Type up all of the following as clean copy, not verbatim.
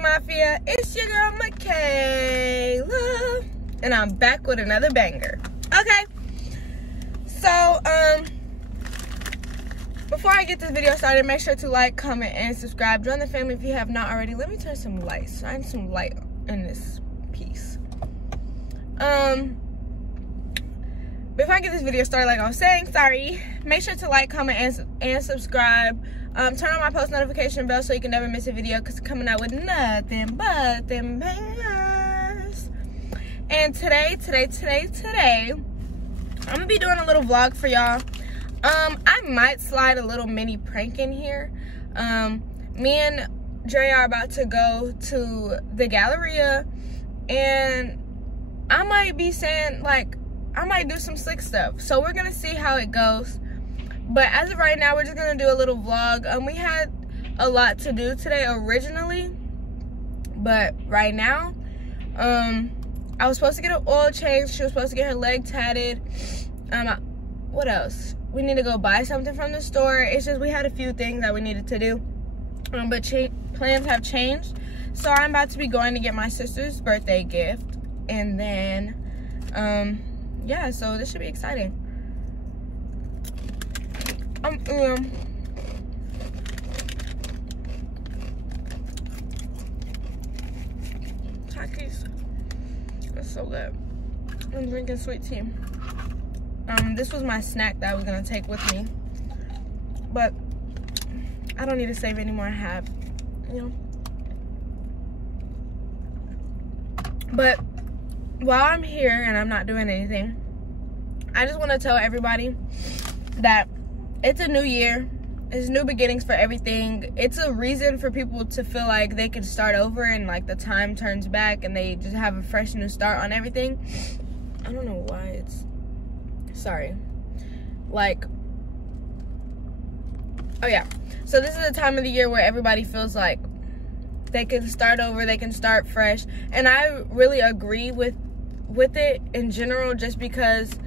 Mafia, it's your girl Michaela, and I'm back with another banger. Okay, so before I get this video started, make sure to like, comment, and subscribe. Join the family if you have not already. Let me turn some lights. Shine some light in this piece. Before I get this video started, like I was saying, sorry, make sure to like, comment, and subscribe. Turn on my post notification bell so you can never miss a video, because I'm coming out with nothing but them bangers. And today, I'm gonna be doing a little vlog for y'all. I might slide a little mini prank in here. Me and Dre are about to go to the Galleria, and I might be saying, like, I might do some slick stuff. So we're gonna see how it goes. But as of right now, we're just gonna do a little vlog. We had a lot to do today originally, but right now, I was supposed to get an oil change. She was supposed to get her leg tatted. What else? We need to go buy something from the store. It's just we had a few things that we needed to do, but plans have changed. So I'm about to be going to get my sister's birthday gift, and then yeah, so this should be exciting. Takis, that's so good. I'm drinking sweet tea. This was my snack that I was gonna take with me, but I don't need to save any more. I have, you know. But while I'm here and I'm not doing anything, I just want to tell everybody that it's a new year. It's new beginnings for everything. It's a reason for people to feel like they can start over and like the time turns back and they just have a fresh new start on everything. I don't know why it's, sorry. Like, oh yeah. So this is a time of the year where everybody feels like they can start over, they can start fresh. And I really agree with it in general, just because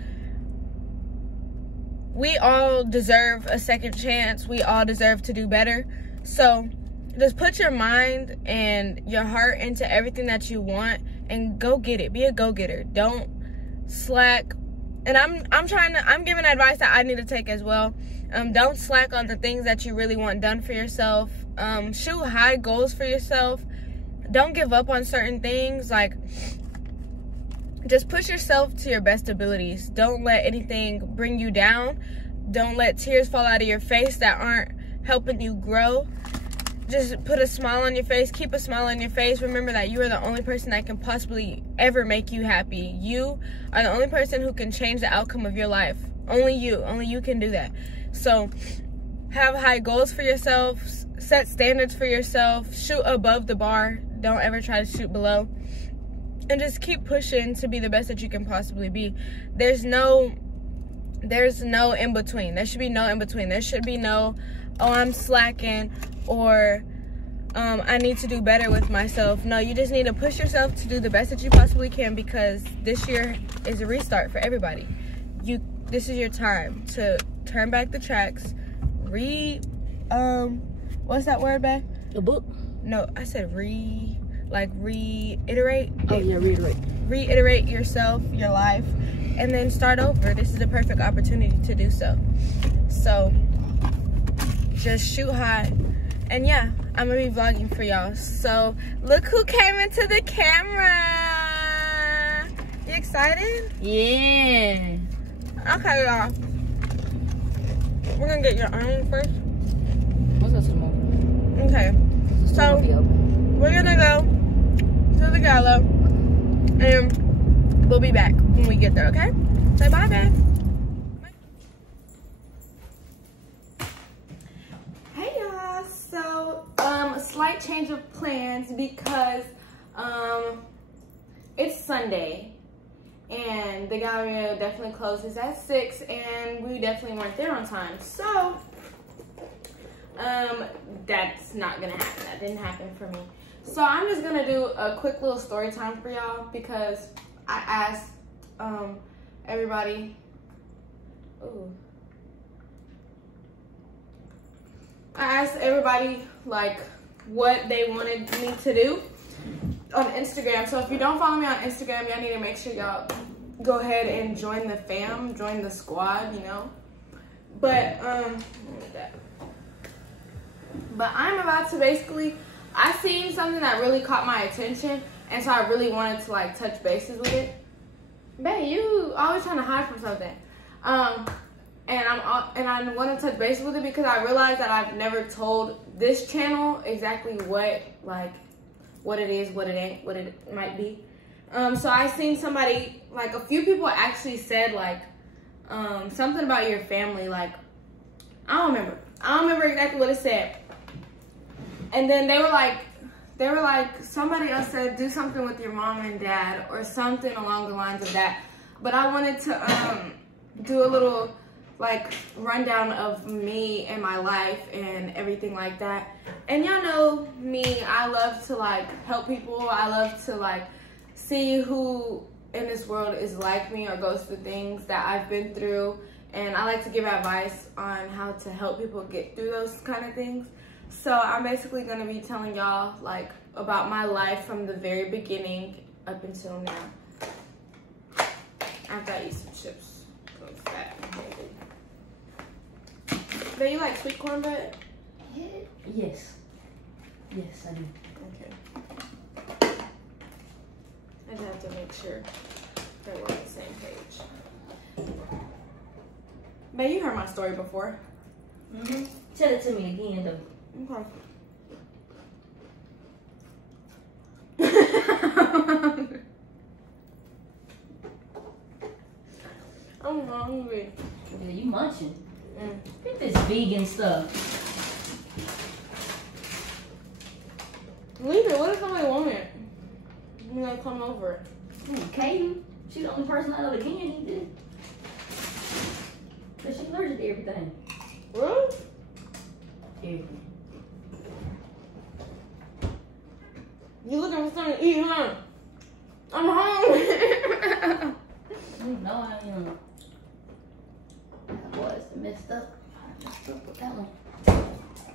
we all deserve a second chance. We all deserve to do better. So just put your mind and your heart into everything that you want and go get it. Be a go-getter. Don't slack. And I'm giving advice that I need to take as well. Don't slack on the things that you really want done for yourself. Shoot high goals for yourself. Don't give up on certain things. Like, just push yourself to your best abilities. Don't let anything bring you down. Don't let tears fall out of your face that aren't helping you grow. Just put a smile on your face. Keep a smile on your face. Remember that you are the only person that can possibly ever make you happy. You are the only person who can change the outcome of your life. Only you can do that. So have high goals for yourself. Set standards for yourself. Shoot above the bar. Don't ever try to shoot below. And just keep pushing to be the best that you can possibly be. There's no in between. There should be no in between. There should be no, oh, I'm slacking, or I need to do better with myself. No, you just need to push yourself to do the best that you possibly can, because this year is a restart for everybody. This is your time to turn back the tracks. What's that word, babe? A book? No, I said reiterate. Oh yeah, reiterate. Reiterate yourself, your life, and then start over. This is a perfect opportunity to do so. So just shoot high. And yeah, I'm gonna be vlogging for y'all. So look who came into the camera. You excited? Yeah. Okay, y'all. We're gonna get your iron first. What's that tomorrow? Okay. So we're gonna go to the gala, and we'll be back when we get there, okay? Say bye, man. Hey, y'all. So, slight change of plans because it's Sunday, and the Galleria definitely closes at 6, and we definitely weren't there on time. So, that's not gonna happen. That didn't happen for me. So I'm just gonna do a quick little story time for y'all, because I asked everybody. I asked everybody, like, what they wanted me to do on Instagram. So if you don't follow me on Instagram, y'all need to make sure y'all go ahead and join the fam, join the squad, you know. But I'm about to basically, I seen something that really caught my attention, and so I really wanted to like touch bases with it. Babe, you always trying to hide from something. And I want to touch base with it because I realized that I've never told this channel exactly what it is, what it ain't, what it might be. So I seen somebody, like a few people actually said like something about your family, like I don't remember exactly what it said. And then they were like somebody else said do something with your mom and dad or something along the lines of that. But I wanted to do a little like rundown of me and my life and everything like that. And y'all know me, I love to like help people. I love to like see who in this world is like me or goes through things that I've been through. And I like to give advice on how to help people get through those kind of things. So I'm basically gonna be telling y'all like about my life from the very beginning up until now. After I eat some chips, so it's fat. Do you like sweet corn bread? Yeah. Yes. Yes, I do. Okay. I just have to make sure that we're on the same page. Babe, you heard my story before. Mm-hmm. Tell it to me again, though. Okay. I'm hungry. Yeah, you munching. Get this vegan stuff. Leave it. What if somebody want it? You gotta come over. Katie, she's the only person I know that can eat this. But she's allergic to everything. Really? Everything. You looking for something to eat, huh? I'm hungry. No, I am. Boy, it's messed up. I messed up with that one.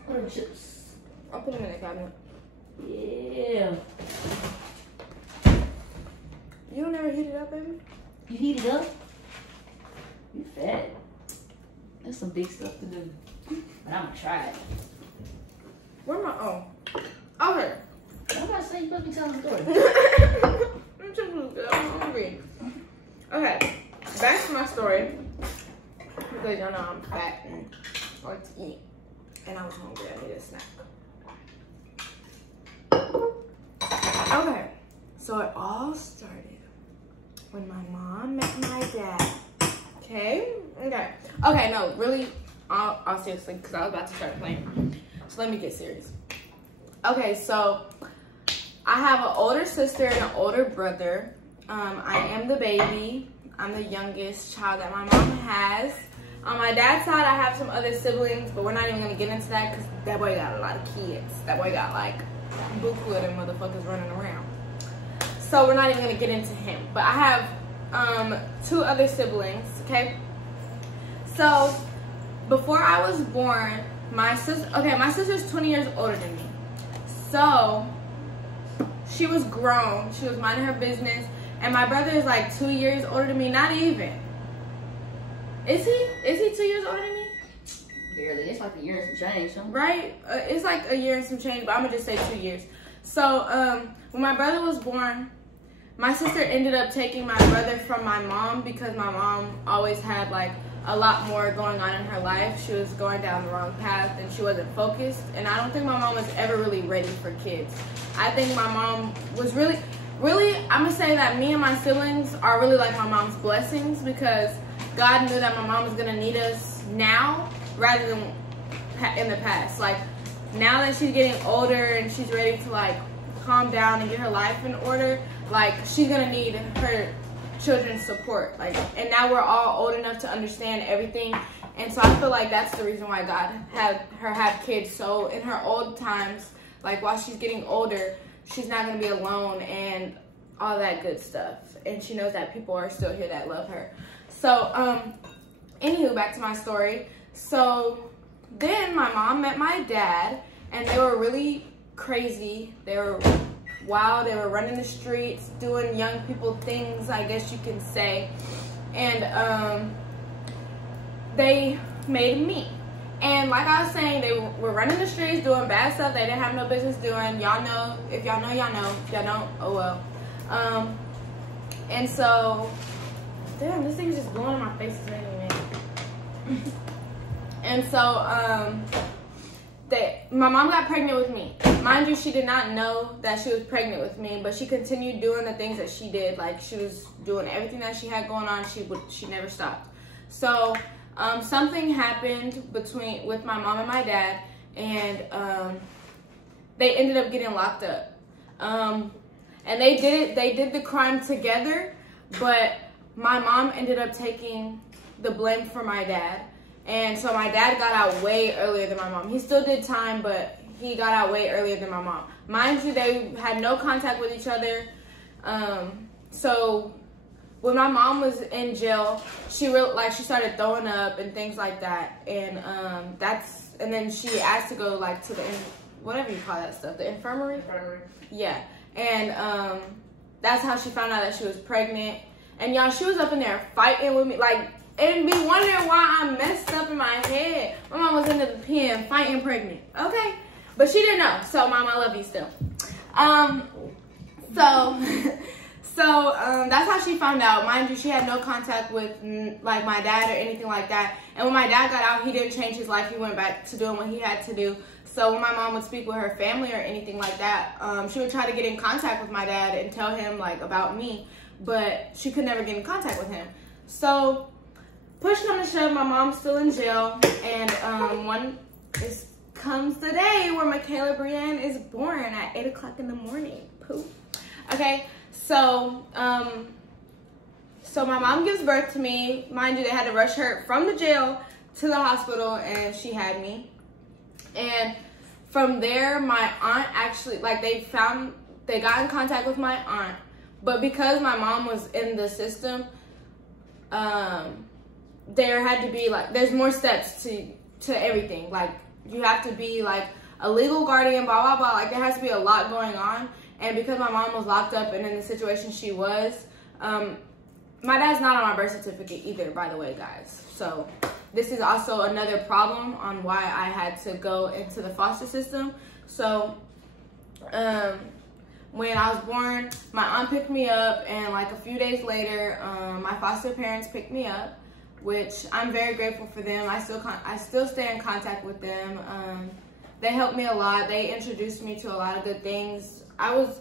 What are the chips? I'll put them in the cabinet. Yeah. You don't ever heat it up, baby? You heat it up? You fat. That's some big stuff to do. But I'm gonna try it. Where am I? Oh. Okay. I'm about to say you supposed to be telling the story. I'm just I'm hungry. Okay. Back to my story. Because y'all know I'm fat and I like to eat. And I was hungry. I need a snack. Okay. So it all started when my mom met my dad. Okay? Okay. Okay, no, really, I'll seriously, because I was about to start playing. So let me get serious. Okay, so I have an older sister and an older brother. I am the baby. I'm the youngest child that my mom has. On my dad's side, I have some other siblings, but we're not even going to get into that because that boy got a lot of kids. That boy got like buku of them motherfuckers running around. So we're not even going to get into him. But I have 2 other siblings, okay? So before I was born, my sister's 20 years older than me. So she was grown. She was minding her business. And my brother is like 2 years older than me. Not even. Is he? Is he 2 years older than me? Barely. It's like a year and some change, huh? Right? It's like a year and some change, but I'm going to just say 2 years. So when my brother was born, my sister ended up taking my brother from my mom because my mom always had like a lot more going on in her life. She was going down the wrong path and she wasn't focused. And I don't think my mom was ever really ready for kids. I think my mom was really, I'm going to say that me and my siblings are really like my mom's blessings because God knew that my mom was going to need us now rather than in the past. Like now that she's getting older and she's ready to like calm down and get her life in order, like she's going to need her children's support. Like, and now we're all old enough to understand everything. And so I feel like that's the reason why God had her have kids. So in her old times, like while she's getting older, she's not going to be alone and all that good stuff. And she knows that people are still here that love her. So, anywho, back to my story. So then my mom met my dad and they were really crazy. They were wild. They were running the streets, doing young people things, I guess you can say. And they made me. And like I was saying, they were running the streets, doing bad stuff they didn't have no business doing. Y'all know. If y'all know, y'all know. If y'all don't, oh well. And so, damn, this thing's just blowing in my face. It's making me mad. And so, my mom got pregnant with me. Mind you, she did not know that she was pregnant with me, but she continued doing the things that she did. Like, she was doing everything that she had going on. She never stopped. So, something happened with my mom and my dad, and they ended up getting locked up. And they did the crime together, but my mom ended up taking the blame for my dad. And so my dad got out way earlier than my mom. He still did time, but he got out way earlier than my mom. Mind you, they had no contact with each other. So when my mom was in jail, she started throwing up and things like that. And and then she asked to go like to the whatever you call that stuff, the infirmary. Yeah. And that's how she found out that she was pregnant. And y'all, she was up in there fighting with me, like, and be wondering why I messed up in my head. My mom was in the pen fighting pregnant. Okay. But she didn't know. So mom, I love you still. So that's how she found out. Mind you, she had no contact with like my dad or anything like that. And when my dad got out, he didn't change his life. He went back to doing what he had to do. So when my mom would speak with her family or anything like that, she would try to get in contact with my dad and tell him like about me, but she could never get in contact with him. So push come to shove, my mom's still in jail, and comes the day where Michaela Brienne is born at 8 o'clock in the morning. Poof. Okay, so my mom gives birth to me. Mind you, they had to rush her from the jail to the hospital, and she had me. And from there, my aunt actually, like, they got in contact with my aunt, but because my mom was in the system, there had to be, like, there's more steps to everything. Like, you have to be, like, a legal guardian, blah, blah, blah. Like, there has to be a lot going on. And because my mom was locked up and in the situation she was, my dad's not on my birth certificate either, by the way, guys. So this is also another problem on why I had to go into the foster system. So when I was born, my aunt picked me up, and like a few days later, my foster parents picked me up, which I'm very grateful for them. I still stay in contact with them. They helped me a lot. They introduced me to a lot of good things. I was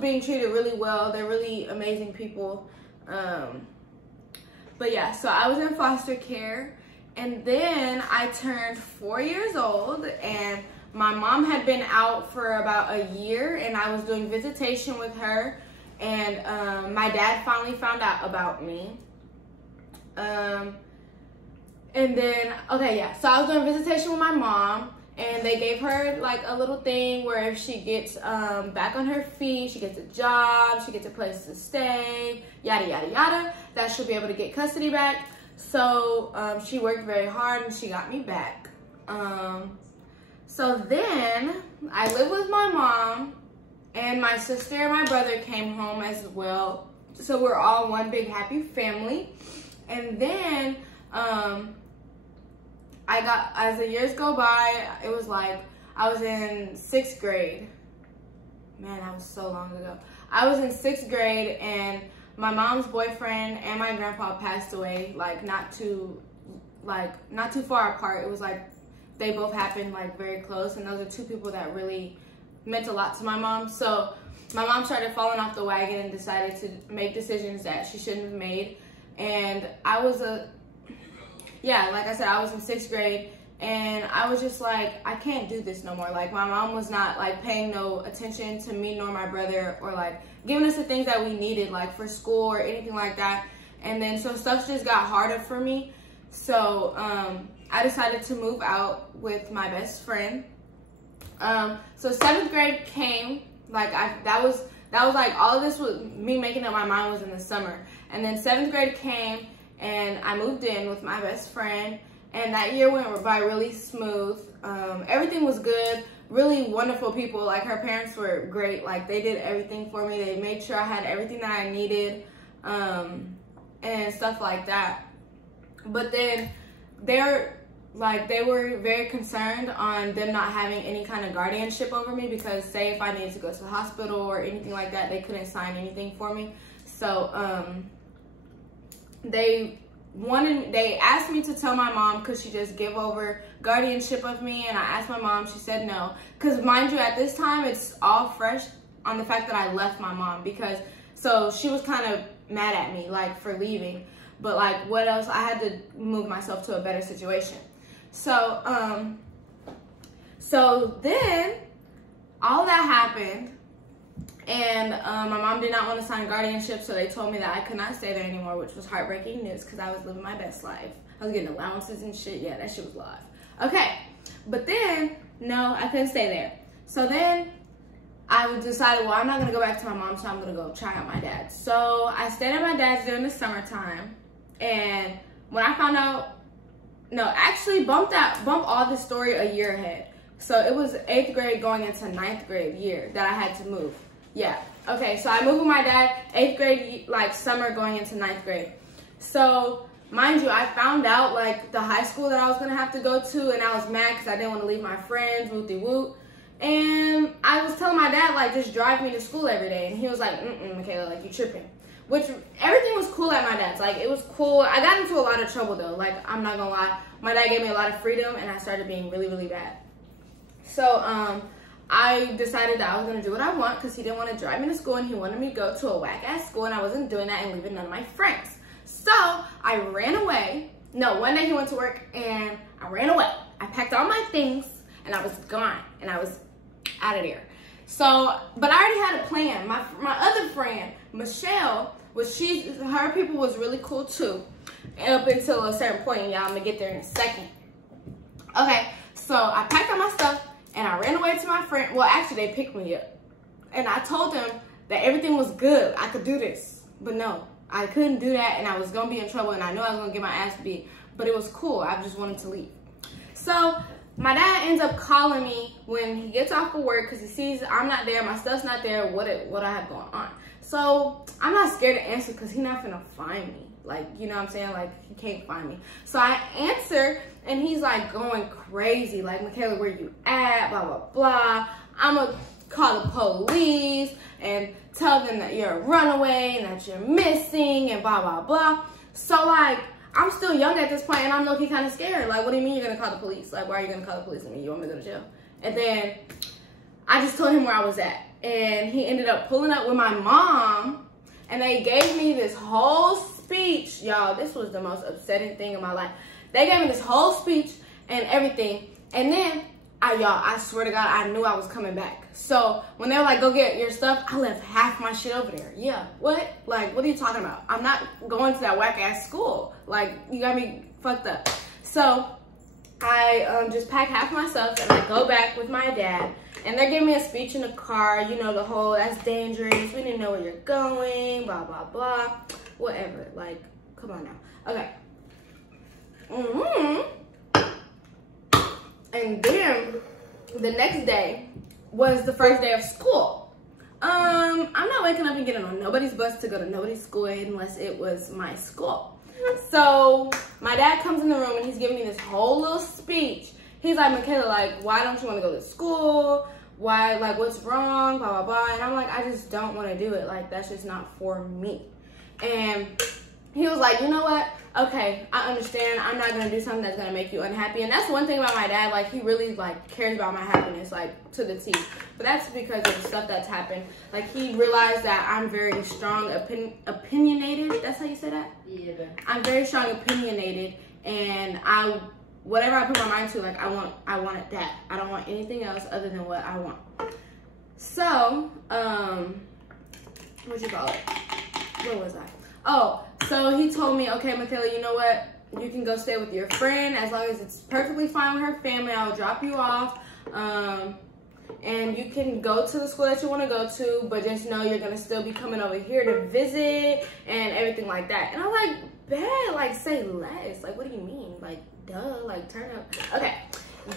being treated really well. They're really amazing people. But yeah, so I was in foster care, and then I turned 4 years old, and my mom had been out for about a year, and I was doing visitation with her, and my dad finally found out about me. And then, okay, yeah, so I was doing visitation with my mom, and they gave her like a little thing where if she gets back on her feet, she gets a job, she gets a place to stay, yada, yada, yada, that she'll be able to get custody back. So she worked very hard and she got me back. So then I lived with my mom, and my sister and my brother came home as well. So we're all one big happy family. And then as the years go by, it was like I was in 6th grade. Man, that was so long ago. I was in 6th grade, and my mom's boyfriend and my grandpa passed away, like not too far apart. It was like they both happened like very close, and those are two people that really meant a lot to my mom. So my mom started falling off the wagon and decided to make decisions that she shouldn't have made. And I was like I said, I was in 6th grade, and I was just like, I can't do this no more. Like, my mom was not like paying no attention to me nor my brother, or like giving us the things that we needed, like for school or anything like that. And then so stuff just got harder for me. So I decided to move out with my best friend. So 7th grade came, like that was like all of this was me making up my mind was in the summer. And then 7th grade came, and I moved in with my best friend, and that year went by really smooth. Everything was good, really wonderful people. Like, her parents were great. Like, they did everything for me. They made sure I had everything that I needed, and stuff like that. But then they were very concerned on them not having any kind of guardianship over me, because say if I needed to go to the hospital or anything like that, they couldn't sign anything for me. So they asked me to tell my mom, could she just give over guardianship of me, and I asked my mom. She said no, because mind you, at this time it's all fresh on the fact that I left my mom, because so she was kind of mad at me, like, for leaving. But like, what else? I had to move myself to a better situation. So so then all that happened, and my mom did not want to sign guardianship, so they told me that I could not stay there anymore, which was heartbreaking news, because I was living my best life. I was getting allowances and shit. Yeah, that shit was live. Okay, but then, no, I couldn't stay there. So then I decided, well, I'm not going to go back to my mom, so I'm going to go try out my dad's. So I stayed at my dad's during the summertime, and when I found out, no, actually bump all the story a year ahead. So it was 8th grade going into 9th grade year that I had to move. Yeah. Okay, so I moved with my dad 8th grade, like, summer going into 9th grade. So, mind you, I found out, like, the high school that I was going to have to go to, and I was mad because I didn't want to leave my friends, whoop-de-whoop. And I was telling my dad, like, just drive me to school every day. And he was like, Michaela, like, you tripping. Which, everything was cool at my dad's. Like, it was cool. I got into a lot of trouble, though. Like, I'm not going to lie. My dad gave me a lot of freedom, and I started being really, really bad. So, I decided that I was going to do what I want, because he didn't want to drive me to school, and he wanted me to go to a whack-ass school, and I wasn't doing that and leaving none of my friends. So, I ran away. No, one day he went to work, and I ran away. I packed all my things, and I was gone, and I was out of there. So, but I already had a plan. My other friend, Michelle, her people was really cool too, and up until a certain point, and y'all, I'm gonna get there in a second. Okay, so I packed all my stuff, and I ran away to my friend. Well, actually, they picked me up, and I told them that everything was good. I could do this, but no, I couldn't do that, and I was gonna be in trouble, and I knew I was gonna get my ass beat, but it was cool. I just wanted to leave. So my dad ends up calling me when he gets off of work, because he sees I'm not there, my stuff's not there, what I have going on. So I'm not scared to answer, because he's not gonna find me. Like, you know what I'm saying? Like, he can't find me. So I answer, and he's like going crazy. Like, Michaela, where you at? Blah, blah, blah. I'm gonna call the police and tell them that you're a runaway and that you're missing and blah, blah, blah. So, like, I'm still young at this point, and I'm low-key kind of scared. Like, what do you mean you're gonna call the police? Like, why are you gonna call the police on me? You want me to go to jail? And then I just told him where I was at. And he ended up pulling up with my mom, and they gave me this whole speech. Y'all, this was the most upsetting thing in my life. They gave me this whole speech and everything. And then, I swear to God, I knew I was coming back. So when they were like, go get your stuff, I left half my shit over there. Yeah, what? Like, what are you talking about? I'm not going to that whack-ass school. Like, you got me fucked up. So I just pack half my stuff, and I go back with my dad. And they're giving me a speech in the car, you know, the whole, that's dangerous, we didn't know where you're going, blah, blah, blah. Whatever, like, come on now. Okay. And then, the next day was the first day of school. I'm not waking up and getting on nobody's bus to go to nobody's school unless it was my school. So, my dad comes in the room, and he's giving me this whole little speech. He's like, Michaela, like, why don't you want to go to school? Why, like, what's wrong? Blah, blah, blah. And I'm like, I just don't want to do it. Like, that's just not for me. And he was like, you know what? Okay, I understand. I'm not going to do something that's going to make you unhappy. And that's one thing about my dad. Like, he really, like, cares about my happiness, like, to the T. But that's because of the stuff that's happened. Like, he realized that I'm very strong, opinionated. That's how you say that? Yeah. I'm very strong, opinionated. And whatever I put my mind to, like, I want that. I don't want anything else other than what I want. So, what you call it? Where was I? Oh, so he told me, okay, Michaela, you know what? You can go stay with your friend as long as it's perfectly fine with her family. I'll drop you off. And you can go to the school that you want to go to, but just know you're going to still be coming over here to visit and everything like that. And I'm like, bet, like, say less. Like, what do you mean? Like, duh, like, turn up. Okay.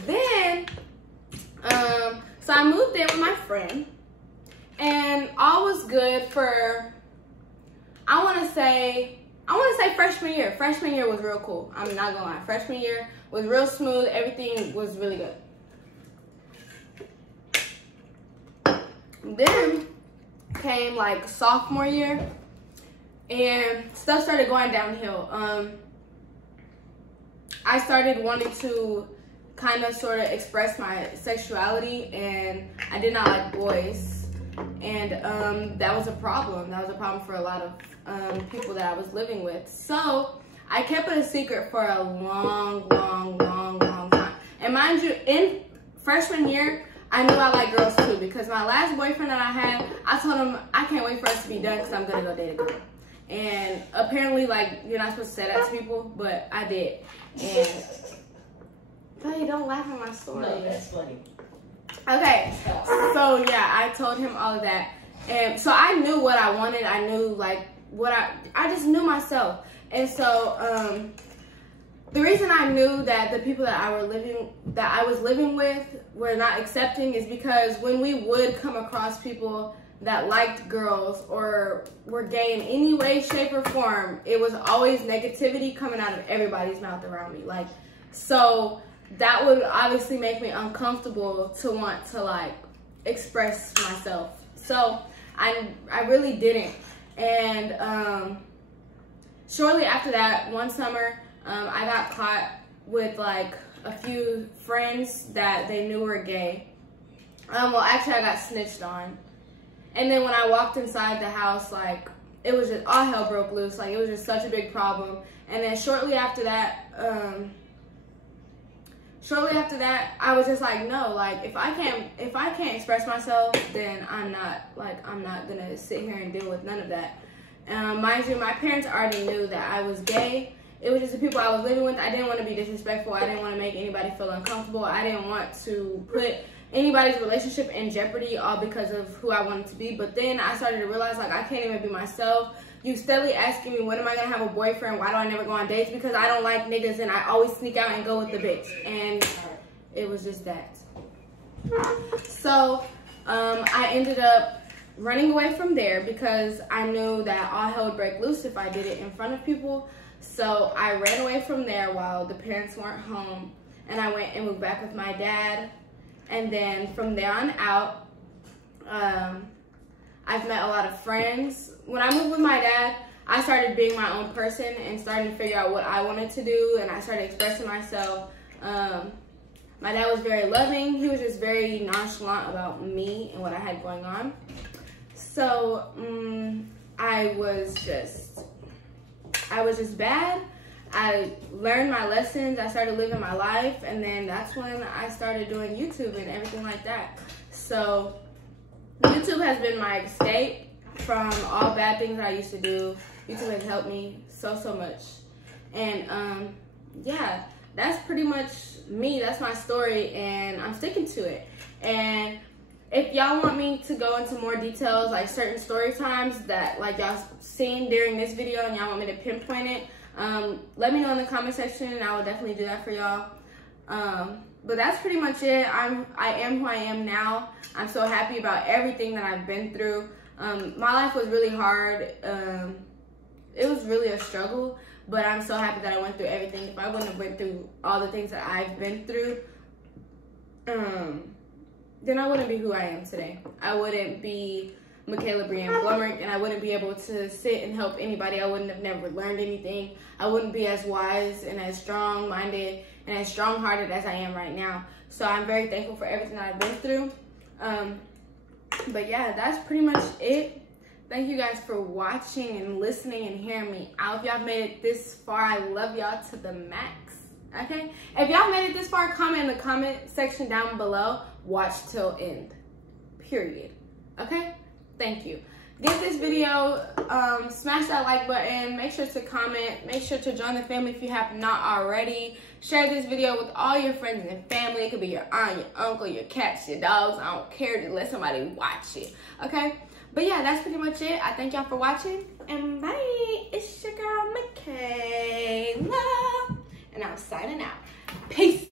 Then, So I moved in with my friend, and all was good for, I want to say freshman year. Freshman year was real cool. I'm not gonna lie. Freshman year was real smooth. Everything was really good. Then came like sophomore year, and stuff started going downhill. I started wanting to kind of sort of express my sexuality, and I did not like boys, and that was a problem. That was a problem for a lot of people that I was living with. So I kept it a secret for a long time. And mind you, in freshman year, I knew I liked girls too, because my last boyfriend that I had, I told him I can't wait for us to be done because I'm gonna go date a girl. And apparently, like, you're not supposed to say that to people, but I did. And hey, don't laugh at my story. No, that's funny. Okay, so yeah, I told him all of that, and so I knew what I wanted. I knew like what I just knew myself, and so the reason I knew that the people that I was living with were not accepting is because when we would come across people that liked girls or were gay in any way, shape, or form, it was always negativity coming out of everybody's mouth around me. Like, so that would obviously make me uncomfortable to want to like express myself. So I really didn't. And shortly after that, one summer, I got caught with like a few friends that they knew were gay. Well, actually I got snitched on. And then when I walked inside the house, like, it was just, all hell broke loose. Like, it was just such a big problem. And then shortly after that, I was just like, no, like, if I can't express myself, then I'm not gonna sit here and deal with none of that. Mind you, my parents already knew that I was gay. It was just the people I was living with. I didn't want to be disrespectful. I didn't want to make anybody feel uncomfortable. I didn't want to put anybody's relationship in jeopardy all because of who I wanted to be. But then I started to realize, like, I can't even be myself. You steadily asking me, when am I gonna have a boyfriend? Why do I never go on dates? Because I don't like niggas and I always sneak out and go with the bitch. And it was just that. So I ended up running away from there because I knew that all hell would break loose if I did it in front of people. So I ran away from there while the parents weren't home, and I went and moved back with my dad. And then from there on out, I've met a lot of friends. When I moved with my dad, I started being my own person and starting to figure out what I wanted to do, and I started expressing myself. My dad was very loving. He was just very nonchalant about me and what I had going on. So I was just bad. I learned my lessons. I started living my life, and then that's when I started doing YouTube and everything like that. So YouTube has been my escape from all bad things I used to do. YouTube has helped me so much. And yeah, that's pretty much me. That's my story, and I'm sticking to it. And if y'all want me to go into more details, like certain story times that like y'all seen during this video and y'all want me to pinpoint it, let me know in the comment section, and I will definitely do that for y'all. But that's pretty much it. I am who I am now. I'm so happy about everything that I've been through. My life was really hard. It was really a struggle, but I'm so happy that I went through everything. If I wouldn't have went through all the things that I've been through, then I wouldn't be who I am today. I wouldn't be Michaela Brienne Blumerick, and I wouldn't be able to sit and help anybody. I wouldn't have never learned anything. I wouldn't be as wise and as strong-minded and as strong-hearted as I am right now. So I'm very thankful for everything that I've been through. But yeah, that's pretty much it. Thank you guys for watching and listening and hearing me out. If y'all made it this far, I love y'all to the max. Okay? If y'all made it this far, comment in the comment section down below. Watch till end. Period. Okay? Thank you. Give this video, smash that like button, make sure to comment, make sure to join the family if you have not already. Share this video with all your friends and family. It could be your aunt, your uncle, your cats, your dogs. I don't care. Just let somebody watch it. Okay? But yeah, that's pretty much it. I thank y'all for watching, and bye. It's your girl, Michaela, and I'm signing out. Peace.